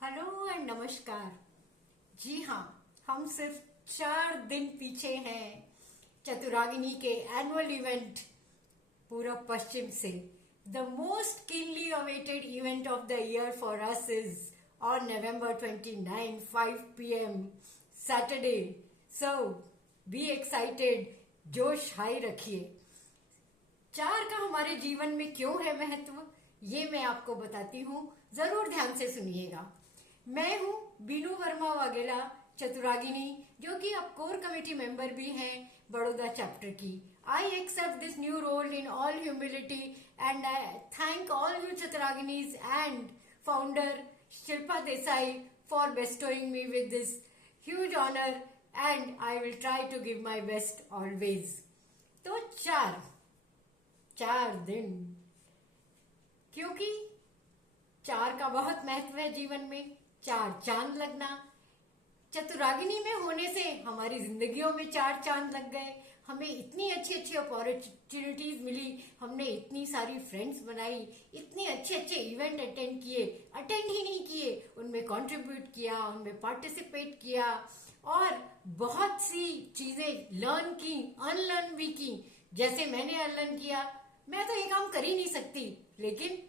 Hello and नमस्कार। जी हाँ, हम सिर्फ 4 दिन पीछे हैं चतुरागिनी के एनुअल इवेंट पूरब पश्चिम से। The most keenly awaited event of the year for us is on November 29, 5 p.m. Saturday. So be excited, जोश हाई रखिए। 4 का हमारे जीवन में क्यों है महत्व, ये मैं आपको बताती हूँ, जरूर ध्यान से सुनिएगा। मैं हूँ बीनू वर्मा वाघेला चतुरागिनी, जो कि अब कोर कमेटी मेंबर भी हैं बड़ौदा चैप्टर की। I accept this new role in all humility and I thank all you Chaturaginis and founder Shilpa Desai for bestowing me with this huge honor and I will try to give my best always. तो 4 दिन, क्योंकि 4 का बहुत महत्व है जीवन में। 4 चांद लगना, चतुरागिनी में होने से हमारी जिंदगियों में 4 चांद लग गए। हमें इतनी अच्छी अच्छी अपॉर्चुनिटीज मिली, हमने इतनी सारी फ्रेंड्स बनाई, इतने अच्छे अच्छे इवेंट अटेंड ही नहीं किए, उनमें कंट्रीब्यूट किया, उनमें पार्टिसिपेट किया और बहुत सी चीजें लर्न की, अनलर्न भी की। जैसे मैंने अनलर्न किया, मैं तो ये काम कर ही नहीं सकती, लेकिन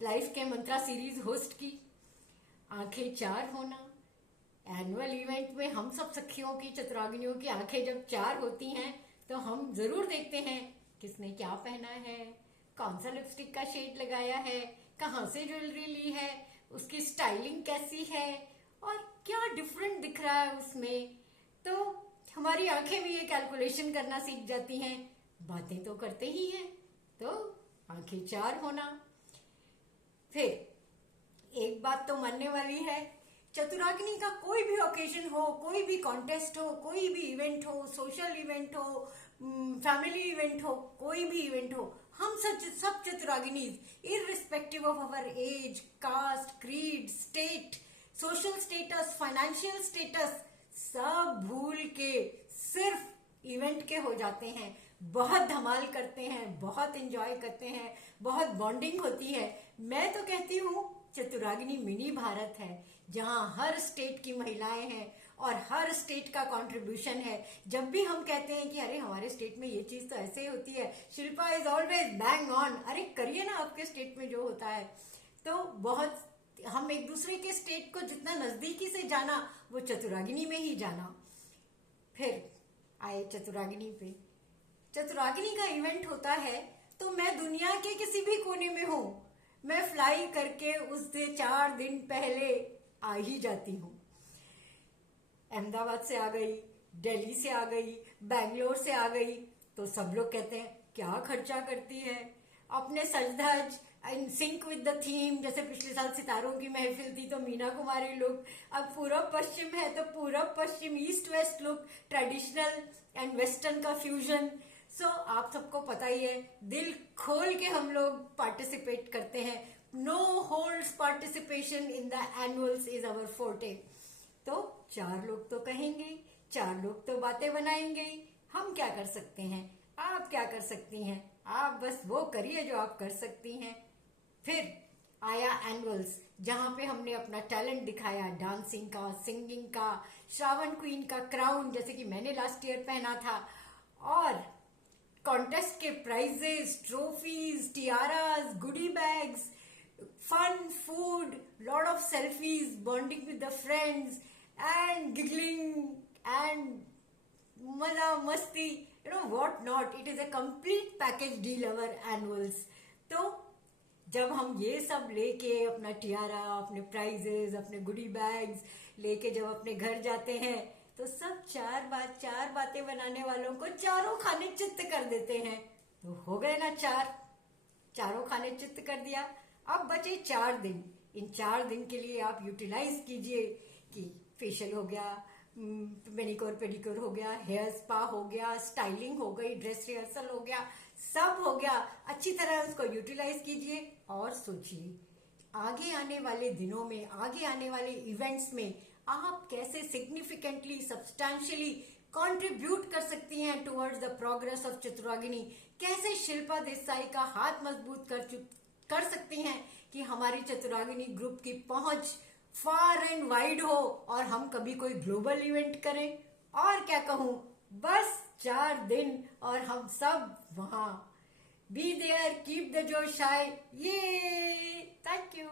लाइफ के मंत्रा सीरीज होस्ट की। आंखें 4 होना, एनुअल इवेंट में हम सब सखियों की, चतुरागिनियों की आंखें जब 4 होती हैं तो हम जरूर देखते हैं किसने क्या पहना है, कौन सा लिपस्टिक का शेड लगाया है, कहाँ से ज्वेलरी ली है, उसकी स्टाइलिंग कैसी है और क्या डिफरेंट दिख रहा है उसमें। तो हमारी आंखें भी ये कैलकुलेशन करना सीख जाती हैं। बातें तो करते ही हैं, तो आंखें 4 होना। फिर एक बात तो मानने वाली है, चतुरागिनी का कोई भी ओकेजन हो, कोई भी कॉन्टेस्ट हो, कोई भी इवेंट हो, सोशल इवेंट हो, फैमिली इवेंट हो, कोई भी इवेंट हो, हम सब Chaturaginis irrespective of our age, caste, creed, state, social status, financial status, सब भूल के सिर्फ इवेंट के हो जाते हैं। बहुत धमाल करते हैं, बहुत एंजॉय करते हैं, बहुत बॉन्डिंग होती है। मैं तो कहती हूँ चतुरागिनी मिनी भारत है, जहाँ हर स्टेट की महिलाएं हैं और हर स्टेट का कंट्रीब्यूशन है। जब भी हम कहते हैं कि अरे हमारे स्टेट में ये चीज तो ऐसे ही होती है, Shilpa is always bang on, अरे करिए ना आपके स्टेट में जो होता है। तो बहुत हम एक दूसरे के स्टेट को जितना नजदीकी से जाना, वो चतुरागिनी में ही जाना। फिर आए चतुरागिनी पे। चतुरागिनी का इवेंट होता है तो मैं दुनिया के किसी भी कोने में हूं, मैं फ्लाई करके उससे 4 दिन पहले आ ही जाती हूँ। अहमदाबाद से आ गई, दिल्ली से आ गई, बैंगलोर से आ गई, तो सब लोग कहते हैं क्या खर्चा करती है, अपने सजधज in sync with the theme. जैसे पिछले साल सितारों की महफिल थी तो मीना कुमारी लुक, अब पूरब पश्चिम है तो पूरब पश्चिम, east west look, traditional and western का फ्यूजन। सो आप सबको पता ही है, दिल खोल के हम लोग पार्टिसिपेट करते हैं। No holds participation in the annuals is our forte. तो 4 लोग तो कहेंगे, 4 लोग तो बातें बनाएंगे। हम क्या कर सकते हैं, आप क्या कर सकती हैं, आप बस वो करिए जो आप कर सकती हैं। फिर आया एनुअल्स, जहां पे हमने अपना टैलेंट दिखाया, डांसिंग का, सिंगिंग का, श्रावण क्वीन का क्राउन जैसे कि मैंने लास्ट ईयर पहना था, और कॉन्टेस्ट के prizes, trophies, tiaras, goody bags, fun food, lot of selfies, bonding with the friends and giggling and मजा मस्ती, you know what not. It is a complete package deal our annuals. तो जब हम ये सब लेके अपना टियारा, अपने प्राइजेस, अपने गुडी बैग्स लेके जब अपने घर जाते हैं, तो सब 4 बातें बनाने वालों को चारों खाने चित्त कर देते हैं। तो हो गए ना 4, चारों खाने चित्त कर दिया। अब बचे 4 दिन। इन 4 दिन के लिए आप यूटिलाइज कीजिए कि फेशियल हो गया, मैनिक्योर पेडिक्योर हो गया, हेयर स्पा हो गया, स्टाइलिंग हो गई, ड्रेस रिहर्सल हो गया, सब हो गया। अच्छी तरह उसको यूटिलाइज कीजिए और सोचिए आगे आने वाले दिनों में, आगे आने वाले इवेंट्स में आप कैसे सिग्निफिकेंटली, सब्सटैंशियली कंट्रीब्यूट कर सकती हैं टुवर्ड्स द प्रोग्रेस ऑफ चतुरागिनी। कैसे शिल्पा देसाई का हाथ मजबूत कर सकती हैं कि हमारी चतुरागिनी ग्रुप की पहुंच फार एंड वाइड हो और हम कभी कोई ग्लोबल इवेंट करें। और क्या कहूं, बस 4 दिन और हम सब वहां। बी देयर, कीप द जोश हाई। ये थैंक यू।